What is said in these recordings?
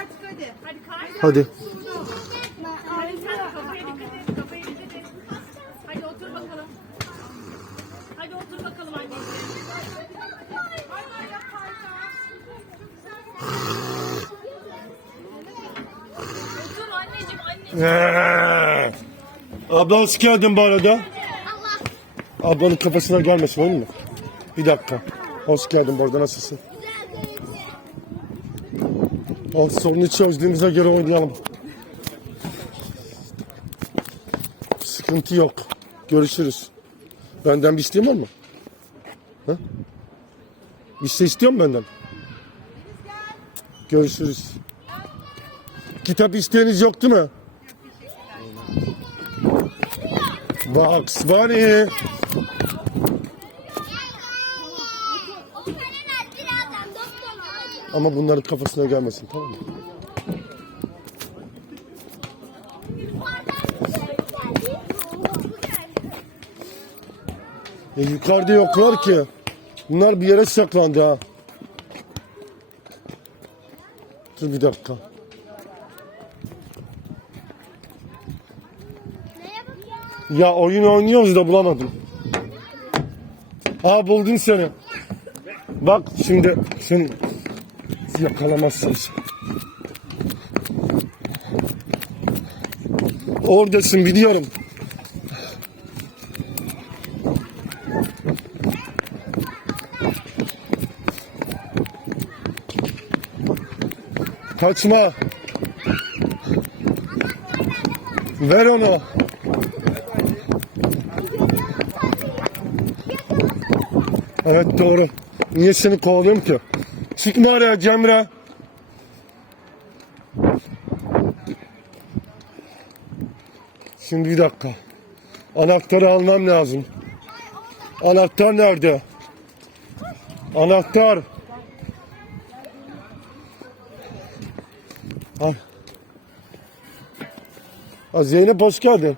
artık hadi. Hadi kay. Hadi. Hadi sen de kafaya dikkat et. Kafaya dikkat et. Hadi otur bakalım. Hadi otur bakalım anneciğim. Otur anneciğim anneciğim. Ee, Abla hoş geldin bu arada. Ablanın kafasına gelmesin olur mu? Bir dakika. Hoş geldin bu arada nasılsın? O sorunu çözdüğümüze göre oynayalım. Sıkıntı yok. Görüşürüz. Benden bir isteğin var mı? Ha? Bir şey istiyor musun benden? Görüşürüz. Kitap isteğiniz yok değil mi? Bugs Bunny. Ama bunların kafasına gelmesin tamam mı? E, yukarıda yoklar ki. Bunlar bir yere saklandı ha. Dur bir dakika. Ya oyun oynuyoruz da bulamadım. Aa buldum seni. Bak şimdi sen yakalamazsınız. Oradasın biliyorum. Kaçma. Ver onu. Evet doğru. Niye seni kovalıyorum ki? Araya Cemre. Şimdi bir dakika. Anahtarı almam lazım. Anahtar nerede? Anahtar. Ay. Ha, Zeynep hoş geldin.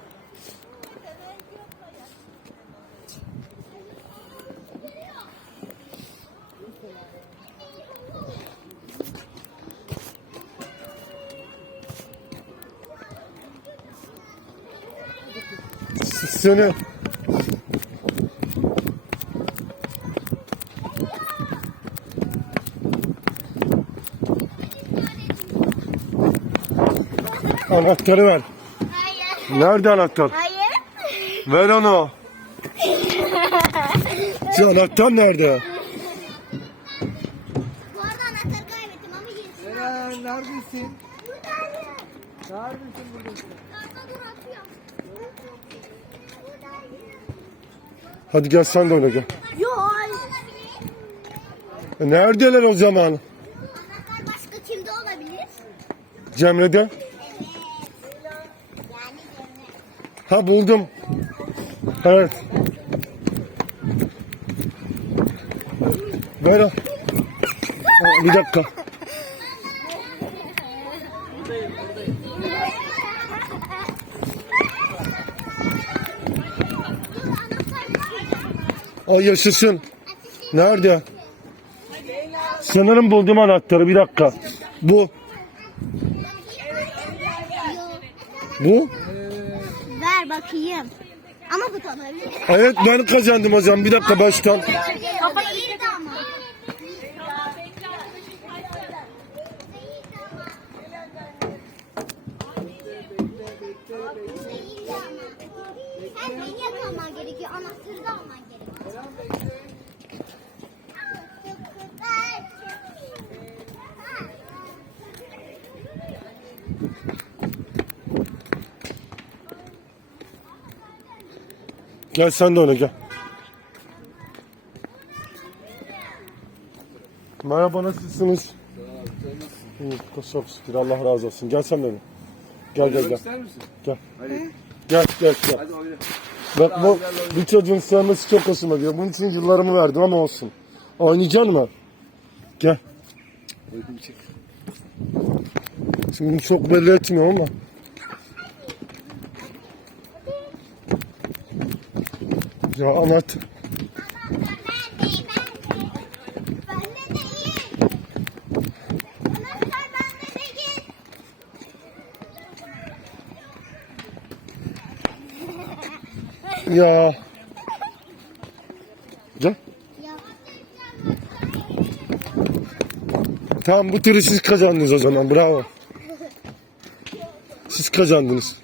Seni Anahtarı ver. Hayır. Nerede anahtar? Hayır. Ver onu. Şu anahtar nerede? Bu arada anahtarı kaybettim ama yenisini. Eren neredesin? Buradayım. Hadi gel sen de oyna gel. Yok. E, Neredeler o zaman? Anahtar başka kimde olabilir? Cemre'de. Evet. Yani Cemre. Ha buldum. Evet. Ver. Bir dakika. Ay yaşasın. Nerede? Sanırım buldum anahtarı. Bir dakika. Bu. Bu? Ver bakayım. Ama bu da olabilir. Evet ben kazandım o zaman. Bir dakika baştan. Kafa değildi ama. Değildi ama. Sen beni yakalaman gerekiyor. Anahtarı da alman gerekiyor. Gel sen de oyna gel. Merhaba nasılsınız? İyi, çok şükür Allah razı olsun. Gel sen de oyna. Gel gel gel. Gel. Hadi. Gel gel gel. Hadi oyna. Bak bu bir çocuğun sevmesi çok hoşuma gidiyor. Bunun için yıllarımı verdim ama olsun. Oynayacaksın mı? Gel. Şimdi çok belli etmiyor ama. Ya anlat. Bende değil. Anahtar bende değil. Ya. Gel. Tamam bu turu siz kazandınız o zaman. Bravo. Siz kazandınız.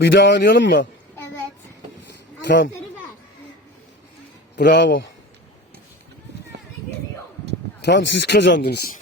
Bir daha oynayalım mı? Evet. Tamam. Bravo. Tamam siz kazandınız.